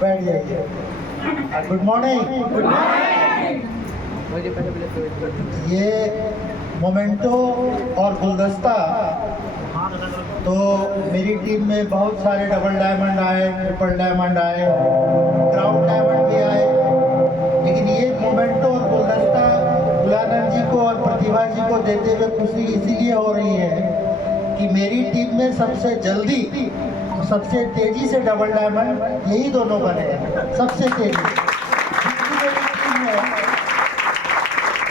बैठ जाइए। Good morning. ये मोमेंटो और गुलदस्ता, तो मेरी टीम में बहुत सारे डबल डायमंड आए, ट्रिपल डायमंड आए, क्राउन डायमंड भी आए, लेकिन ये मोमेंटो और गुलदस्ता गुलानंद जी को और प्रतिभा जी को देते हुए खुशी इसीलिए हो रही है कि मेरी टीम में सबसे जल्दी, सबसे तेजी से डबल डायमंड यही दोनों बने हैं, सबसे तेजी।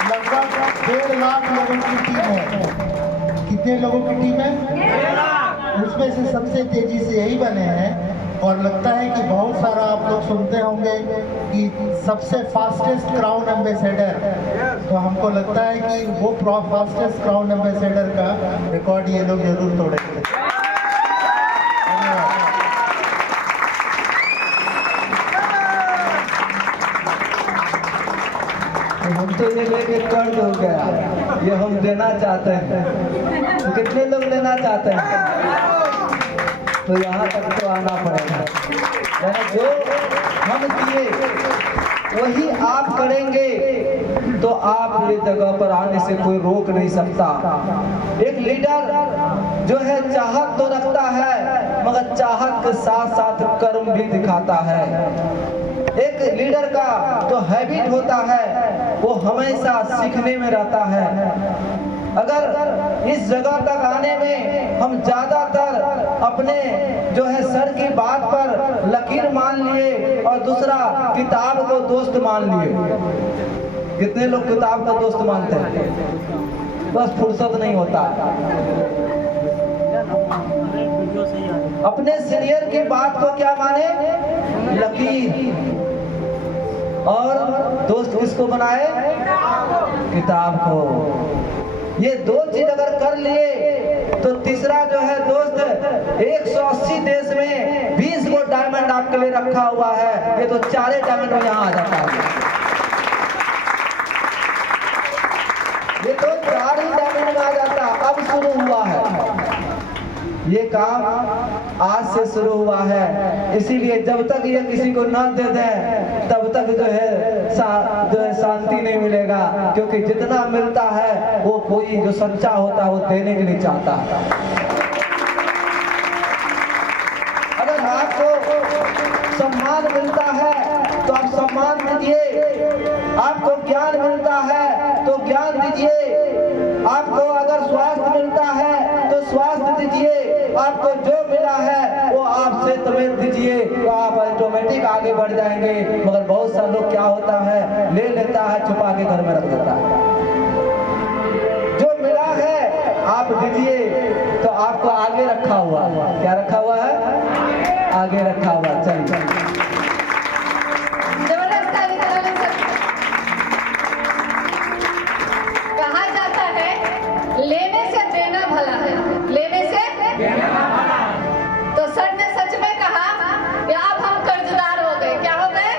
लगभग 1.5 लाख लोगों की टीम है। कितने लोगों की टीम है? 1.5 लाख। उसमें से सबसे तेजी से यही बने हैं। और लगता है कि बहुत सारा आप लोग सुनते होंगे कि सबसे फास्टेस्ट क्राउन एम्बेसडर, तो हमको लगता है कि वो फास्टेस्ट क्राउन एम्बेसडर का रिकॉर्ड ये लोग जरूर तोड़ेंगे। हम तो ये लेके कर्ज हो गया, ये हम देना चाहते हैं। तो कितने लोग लेना चाहते हैं? तो यहाँ तक तो आना पड़ेगा। जो हम किए वही आप करेंगे, तो आप ये जगह पर आने से कोई रोक नहीं सकता। एक लीडर जो है चाहत तो रखता है, मगर चाहत के साथ साथ कर्म भी दिखाता है। एक लीडर का जो हैबिट होता है वो हमेशा सीखने में रहता है। अगर इस जगह तक आने में हम ज्यादातर अपने जो है सर की बात पर लकीर मान लिए और दूसरा किताब को दोस्त मान लिए। कितने लोग किताब को दोस्त मानते हैं? बस फुर्सत नहीं होता। अपने सीनियर की बात को क्या माने? लकीर। और दोस्त किसको बनाए? किताब को। ये दो चीज अगर कर लिए तो तीसरा जो है दोस्त 180 देश में 20 को डायमंड आपके लिए रखा हुआ है, ये तो 4 डायमंड में यहाँ आ जाता है। ये तो 4 ही डायमंड में आ जाता। अब शुरू हुआ है ये काम, आज से शुरू हुआ है। इसीलिए जब तक ये किसी को ना दे दें तब तक जो है शांति नहीं मिलेगा, क्योंकि जितना मिलता है वो कोई जो सच्चा होता है वो देने के लिए चाहता है। अगर आपको सम्मान मिलता है तो आप सम्मान दीजिए, आपको ज्ञान मिलता है तो ज्ञान दीजिए, आपको अगर स्वास्थ्य मिलता है तो स्वास्थ्य दीजिए, आपको जो मिला है वो आपसे तुम्हें दीजिए, तो आप ऑटोमेटिक आगे बढ़ जाएंगे। मगर बहुत सारे लोग क्या होता है, ले लेता है, छुपा के घर में रख देता है। जो मिला है आप दीजिए, तो आपको आगे रखा हुआ है। क्या रखा हुआ है? आगे रखा हुआ। चलिए कहा जाता है लेने से देना भला है, लेने से देना भला है। तो सर ने सच में कहा कि अब हम कर्जदार हो गए। क्या हो गए?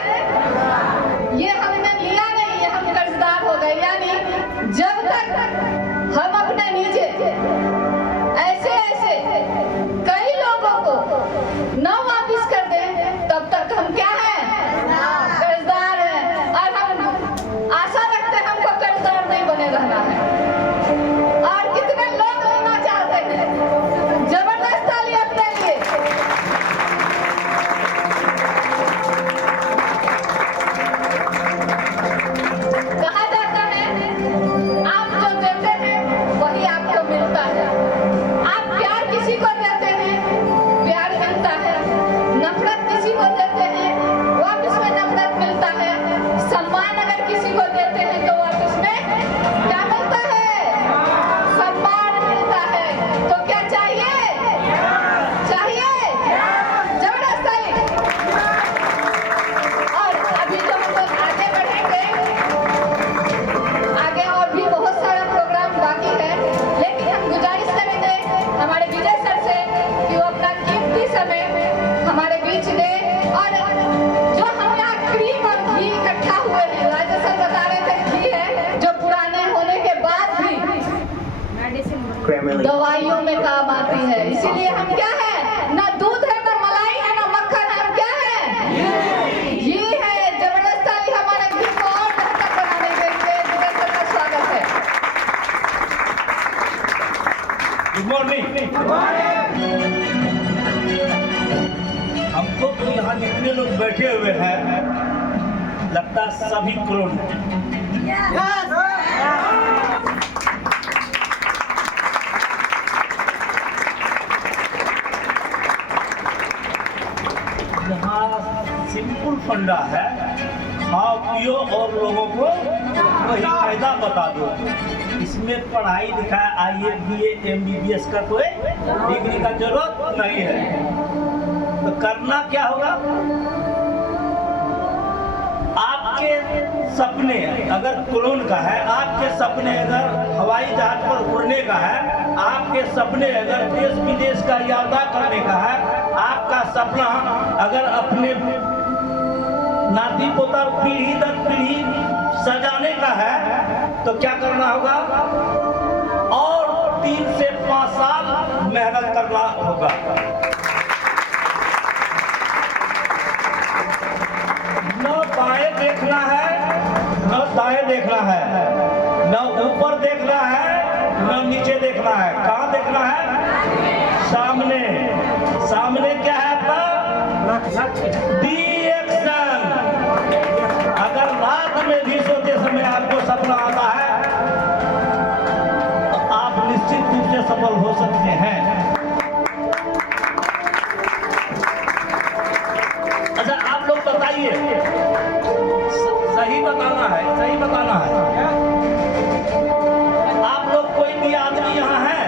ये हमने लिया नहीं, ये हम कर्जदार हो गए। यानी जब तक हम अपने नीचे ऐसे ऐसे कई लोगों को न वापिस कर दें तब तक बैठे हुए हैं, लगता है सभी क्रोध हैं। यहाँ सिंपल फंडा है, खाओ पियो और लोगों को वही फायदा बता दो। इसमें पढ़ाई लिखाई IAS BA MBBS का कोई डिग्री का जरूरत नहीं है। तो करना क्या होगा, आपके सपने अगर क्लोन का है, आपके सपने अगर हवाई जहाज पर उड़ने का है, आपके सपने अगर देश विदेश का यात्रा करने का है, आपका सपना अगर अपने नाती पोता पीढ़ी दर पीढ़ी सजाने का है, तो क्या करना होगा, और 3 से 5 साल मेहनत करना होगा। न बाएं देखना है, न दाएं देखना है, न ऊपर देखना है, न नीचे देखना है। कहाँ देखना है? सामने। सामने क्या है आपका? डायरेक्शन। अगर रात में भी सोते समय आपको सपना आता है, तो आप निश्चित रूप से सफल हो सकते हैं। अच्छा, आप लोग बताइए, सही बताना है, सही बताना है। आप लोग कोई भी आदमी यहाँ है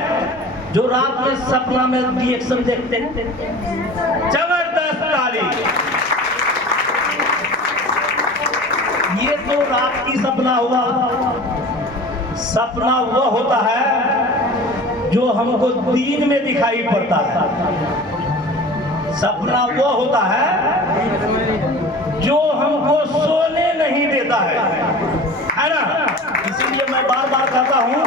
जो रात में सपना में रिएक्शन देखते हैं? जबरदस्त ताली। ये तो रात की सपना हुआ। सपना वो होता है जो हमको दिन में दिखाई पड़ता है। सपना वो होता है जो हमको सोने नहीं देता है ना? इसीलिए मैं बार बार कहता हूँ,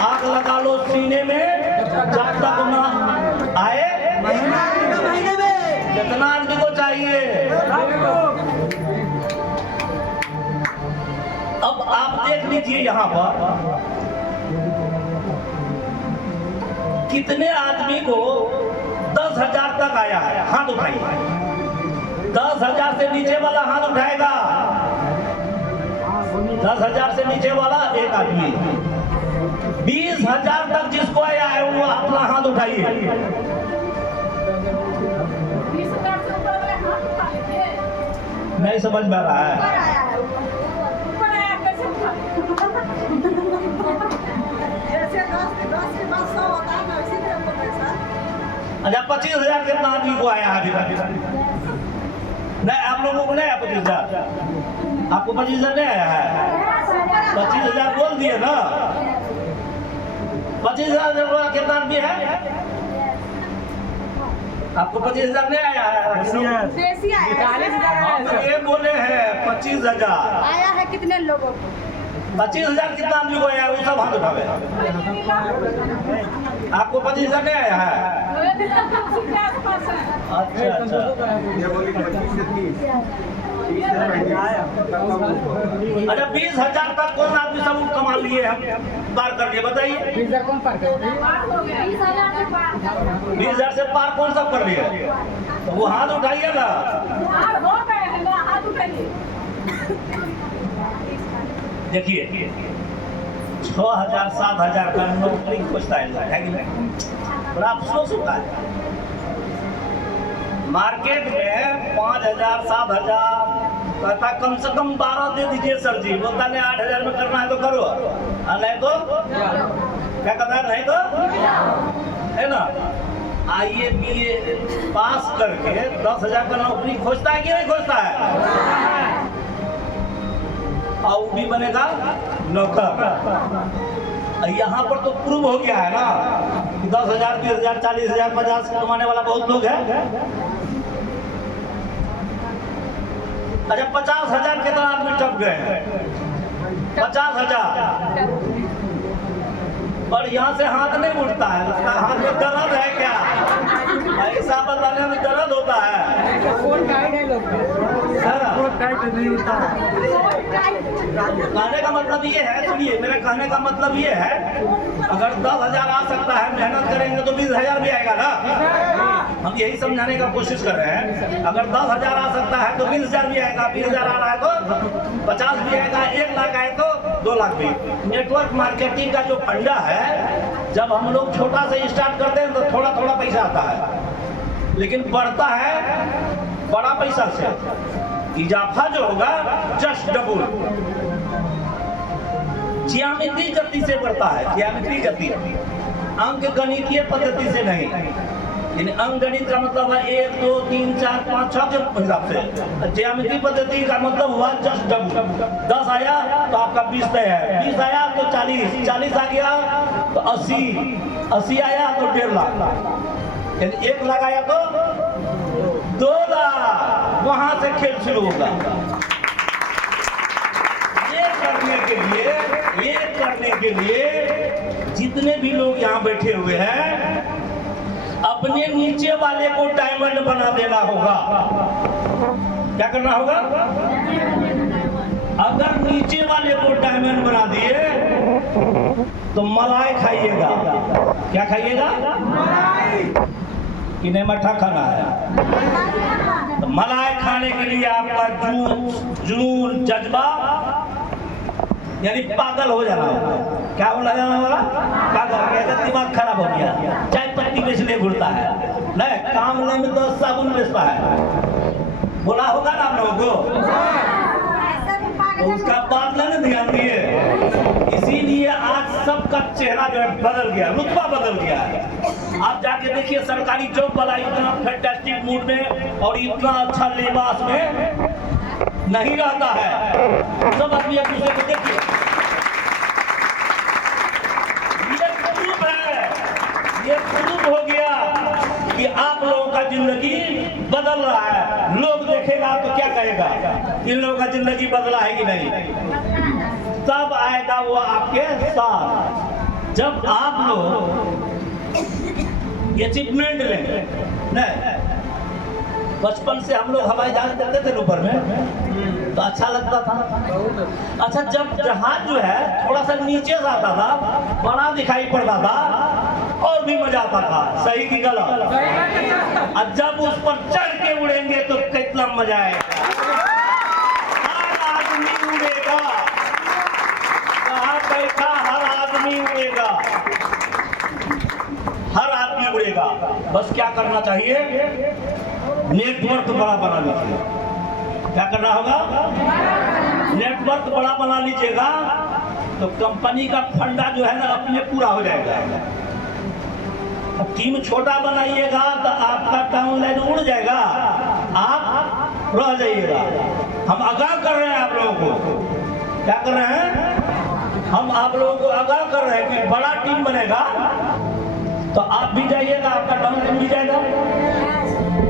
आग लगा लो सीने में, जब तक ना आए महीने में। कितना आदमी को चाहिए? अब आप देख लीजिए यहाँ पर कितने आदमी को 10,000 तक आया है, हाथ उठाइए। 10,000 से नीचे वाला हाथ उठाएगा। 10,000 से नीचे वाला एक आदमी। 20,000 तक जिसको आया है वो अपना हाथ उठाइए। 20,000 से ऊपर वाले हाथ उठा लीजिए। नहीं समझ में आ रहा है? ऊपर आया कैसे उठा? जैसे 10 के बाद 100 होता है ना, इसी तरह का पैसा। अच्छा, 25,000 कितना आदमी को आया है अभी तक? नहीं, आप लोगों को नहीं आया 25,000? आपको 25,000 नहीं आया है? 25,000 बोल दिए ना। 25,000 कितना आदमी है? आपको 25,000 नहीं आया है? देसी आया है। हाँ, तो ये बोले हैं 25,000 आया है कितने लोगों को? 25,000 कितना आदमी को आया है? वो सब हाथ उठावे। आपको 25,000 नहीं आया है? अच्छा अच्छा। अच्छा, 20,000 तक कौन आदमी सब कमा लिए हम पार कर लिए? बताइए। 20,000 कौन पार कर? 20,000 से पार कौन सब कर लिए? तो वो हाथ उठाइए ना। हाथ उठाइए। देखिए, 6,000 7,000 का नौकरी खोजता है कि नहीं? बड़ा अफसोस होता है। मार्केट में 5,000 7,000 कहता कम से कम 12 दे दीजिए सर जी। बोलता नहीं 8,000 में करना है तो करो, नहीं तो क्या कहता है, नहीं तो है ना। IAS BA पास करके 10,000 का नौकरी खोजता है कि नहीं खोजता है? और वो भी बनेगा नौकर। यहाँ पर तो प्रूव हो गया है ना कि 10,000 20,000 40,000 50 कमाने वाला बहुत लोग है। अच्छा, 50,000 कितना आदमी टप गए हैं? 50,000। और यहाँ से हाथ नहीं उठता है, लगता है हाथ में दर्द है क्या? ऐसा बताने में दर्द होता है। कहने का मतलब ये है, सुनिए, मेरे कहने का मतलब ये है, अगर 10,000 आ सकता है, मेहनत करेंगे तो 20,000 भी आएगा ना। हम यही समझाने का कोशिश कर रहे हैं। अगर 10,000 आ सकता है तो 20,000 भी आएगा, 20,000 आ रहा है तो 50 भी आएगा, 1 लाख आए तो 2 लाख भी। नेटवर्क मार्केटिंग का जो फंडा है, जब हम लोग छोटा से स्टार्ट करते हैं तो थोड़ा थोड़ा पैसा आता है, लेकिन बढ़ता है बड़ा पैसा से। इजाफा जो होगा जस्ट डबल, ज्यामितीय गति से बढ़ता है, ज्यामितीय गति, अंक गणितीय पद्धति से नहीं। यानी अंक गणित का मतलब है 1 2 3 4 5 6 के हिसाब से। ज्यामितीय पद्धति का मतलब हुआ जस्ट डबल। 10 आया तो आपका 20 तय है, 20 आया तो 40, 40 आ गया तो 80, 80 आया तो 1.5 लाख, यानी 1 लाख आया तो 2 लाख। वहां से खेल शुरू होगा। ये करने के लिए जितने भी लोग यहाँ बैठे हुए हैं, अपने नीचे वाले को डायमंड बना देना होगा। क्या करना होगा? अगर नीचे वाले को डायमंड बना दिए तो मलाई खाइएगा। क्या खाइएगा? कि नहीं मठा खाना है? तो मलाई खाने के लिए आपका जुनून जज्बा यानी पागल हो जाना होगा। क्या हो जाना होगा? पागल, कहते दिमाग खराब हो गया, चाय पत्ती बेचने घूरता है, नहीं काम में तो साबुन बेचता है। बोला होगा ना आप लोगों को, तो उसका बात न ध्यान दिए। इसीलिए आज सबका चेहरा जो है बदल गया, रुतबा बदल गया है। आप जाके देखिए सरकारी जॉब वाला इतना फैंटास्टिक मूड में और इतना अच्छा लिबास में नहीं रहता है। सब आदमी एक दूसरे को देखिए, ये प्रूफ हो गया कि आप लोगों का जिंदगी बदल रहा है। लोग देखेगा तो क्या कहेगा, इन लोगों का जिंदगी बदला है कि नहीं। तब आएगा वो आपके साथ जब आप लोग अचीवमेंट लेंगे। नहीं, बचपन से हम लोग हवाई जहाज करते थे ऊपर में तो अच्छा लगता था। अच्छा, जब जहाज जो है थोड़ा सा नीचे से आता था, बड़ा दिखाई पड़ता था और भी मजा आता था। सही की गलत? और जब उस पर चढ़ के उड़ेंगे तो कितना मजा आएगा। हर आदमी उड़ेगा, कहाँ बैठा हर आदमी उड़ेगा, हर आदमी उड़ेगा। बस क्या करना चाहिए? नेटवर्क बड़ा बना लीजिए। क्या करना होगा? नेटवर्क बड़ा बना लीजिएगा तो कंपनी का फंडा जो है ना अपने पूरा हो जाएगा। टीम छोटा बनाइएगा तो आपका डाउनलाइन उड़ जाएगा, आप रह जाइएगा। हम आगाह कर रहे हैं आप लोगों को। क्या कर रहे हैं? हम आप लोगों को आगाह कर रहे हैं कि बड़ा टीम बनेगा तो आप भी जाइएगा, आपका डाउनलाइन भी जाएगा।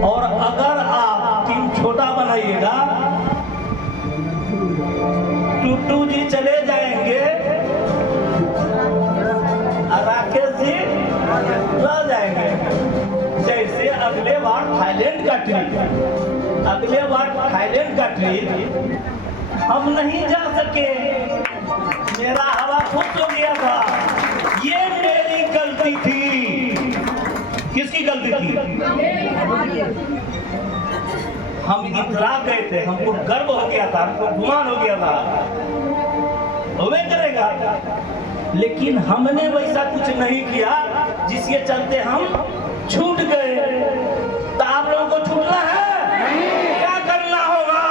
और अगर आप टीम छोटा बनाइएगा, टूटू जी चले जाएंगे, राकेश जी रह जाएंगे। जैसे अगले बार थाईलैंड का ट्रिप हम नहीं जा सके, मेरा हवा खुश हो गया था, ये मेरी गलती थी। किसकी गलती थी? हम इतरा गए थे, हमको गर्व हो गया था, हमको गुमान हो गया था, होवे करेगा। लेकिन हमने वैसा कुछ नहीं किया जिसके चलते हम छूट गए। तो आप लोगों को छूटना है? क्या करना होगा?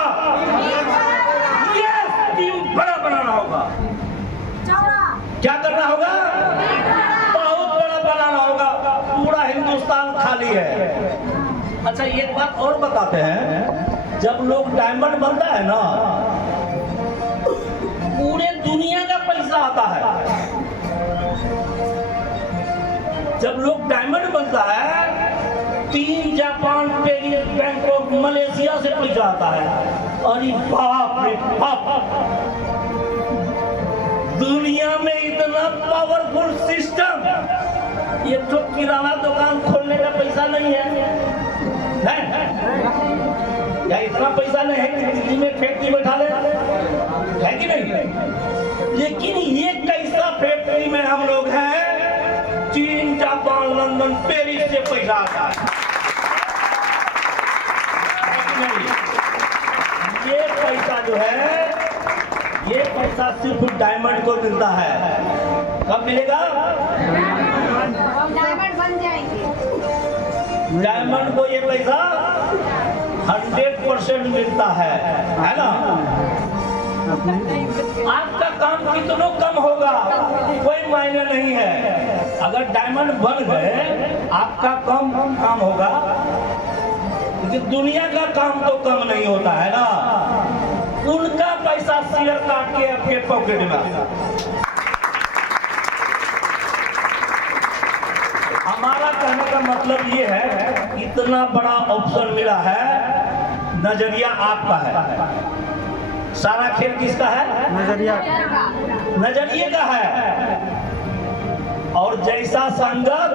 ये टीम बड़ा बनाना होगा। क्या करना होगा? बहुत बड़ा बनाना होगा। पूरा हिंदुस्तान खाली है। अच्छा, एक बात और बताते हैं, जब लोग डायमंड बनता है ना, पूरे दुनिया का पैसा आता है। जब लोग डायमंड बनता है, चीन, जापान, पेरिस, बैंकॉक, मलेशिया से पैसा आता है। अरे बाप रे बाप, दुनिया में इतना पावरफुल सिस्टम, ये तो किराना दुकान खोलने का पैसा नहीं है, या इतना पैसा नहीं है कि दिल्ली में फैक्ट्री बैठा ले, है कि नहीं? लेकिन ये कैसा फैक्ट्री में हम लोग हैं, चीन, जापान, लंदन, पेरिस से पैसा आता है। ये पैसा जो है, ये पैसा सिर्फ डायमंड को मिलता है। कब मिलेगा? डायमंड बन जाएंगे। डायमंड को ये पैसा 100% मिलता है ना? आपका काम कितना कम होगा कोई मायने नहीं है। अगर डायमंड बन गए आपका काम होगा, लेकिन दुनिया का काम तो कम नहीं होता है ना। उनका पैसा शेयर काट के आपके पॉकेट में आता। हमारा कहने का मतलब ये है, इतना बड़ा ऑप्शन मिला है, नजरिया आपका है। सारा खेल किसका है? नजरिए का है। और जैसा संगत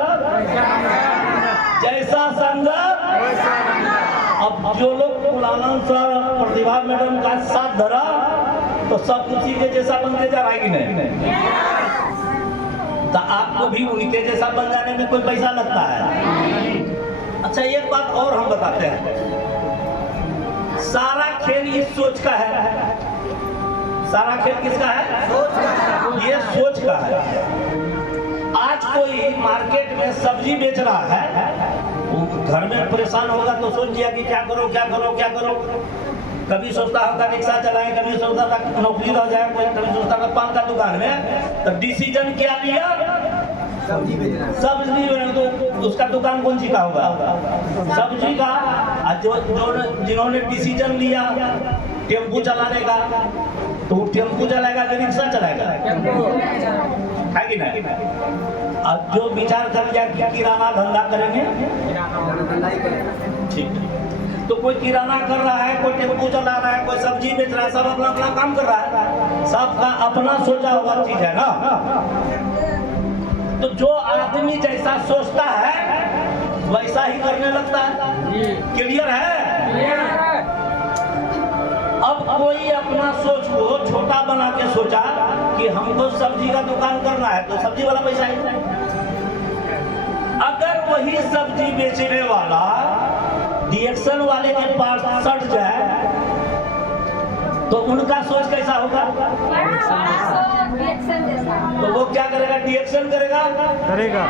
अब जो लोग कुलानंद सर, प्रतिभा मैडम का साथ धरा तो सब उसी के जैसा बनते जा रहा है कि नहीं? तो आपको भी उनके जैसा बन जाने में कोई पैसा लगता है? अच्छा, एक बात और हम बताते हैं, सारा खेल इस सोच का है। सारा खेल किसका है? ये सोच का है। आज कोई मार्केट में सब्जी बेच रहा है, वो घर में परेशान होगा तो सोच लिया कि क्या करो। कभी सोचता होगा रिक्शा चलाए, कभी सोचता था नौकरी रह जाए, कभी सोचता था पान का दुकान में। तो डिसीजन क्या लिया? सब्जी बेचना। तो उसका दुकान कौन सी का होगा? सब्जी का। जिन्होंने डिसीजन लिया टेम्पू चलाने का, तो वो टेम्पू चलाएगा कि रिक्शा चलाएगा? है कि नहीं? अब जो विचार कर लिया कि किराना धंधा करेंगे, ठीक है, तो कोई किराना कर रहा है, कोई टेम्पू चला रहा है, कोई सब्जी बेच रहा है, सब अपना अपना काम कर रहा है। सबका अपना सोचा हुआ चीज है ना। तो जो आदमी जैसा सोचता है वैसा ही करने लगता है। क्लियर है? अब कोई अपना सोच को छोटा बना के सोचा कि हमको सब्जी का दुकान करना है, तो सब्जी वाला पैसा है। अगर वही सब्जी बेचने वाला डिएक्शन वाले के पास सट जाए तो उनका सोच कैसा होगा? तो वो क्या करेगा? डिएक्शन करेगा।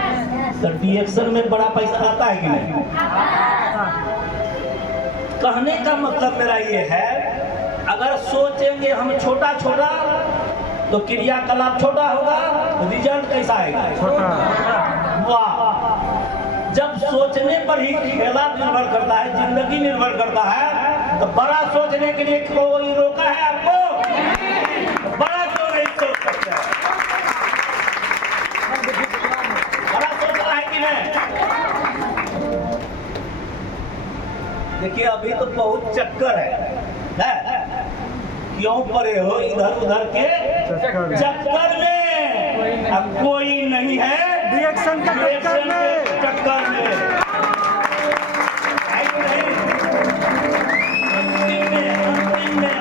तो डिएक्शन में बड़ा पैसा आता है कि नहीं? कहने का मतलब मेरा ये है, अगर सोचेंगे हम छोटा छोटा तो क्रियाकलाप छोटा होगा, रिजल्ट कैसा आएगा? वाह! जब सोचने पर ही खेला निर्भर करता है, जिंदगी निर्भर करता है, तो बड़ा सोचने के लिए कोई रोका है आपको? बड़ा क्यों नहीं सोच सकते? बड़ा सोच रहा है कि नहीं? देखिए, अभी तो बहुत चक्कर है। क्यों पड़े हो इधर उधर के चक्कर में? अब कोई नहीं है रिएक्शन का चक्कर में।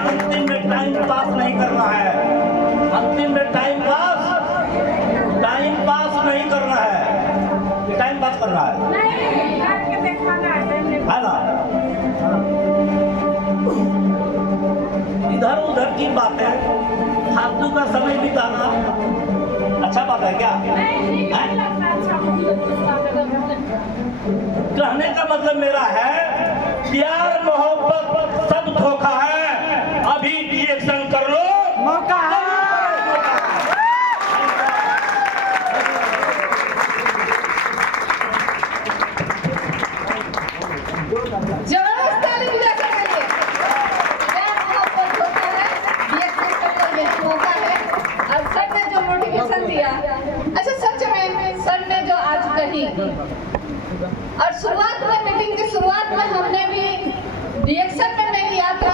अंतिम में टाइम पास नहीं करना है। अंतिम में टाइम पास नहीं करना है। टाइम पास करना है ना? इधर उधर की बातें, फालतू का समय बिताना अच्छा बात है क्या? कहने का मतलब मेरा है, प्यार मोहब्बत सब धोखा है। अभी रिएक्शन कर लो, मौका है। जबरदस्त ताली बजा कर देंगे। प्यार मोहब्बत होता है, रिएक्शन करने का मौका है। और सर ने जो मोटिवेशन दिया, अच्छा सच में सर ने जो आज कही, और शुरुआत में मीटिंग की शुरुआत में हमने भी रिएक्शन में मेरी यात्रा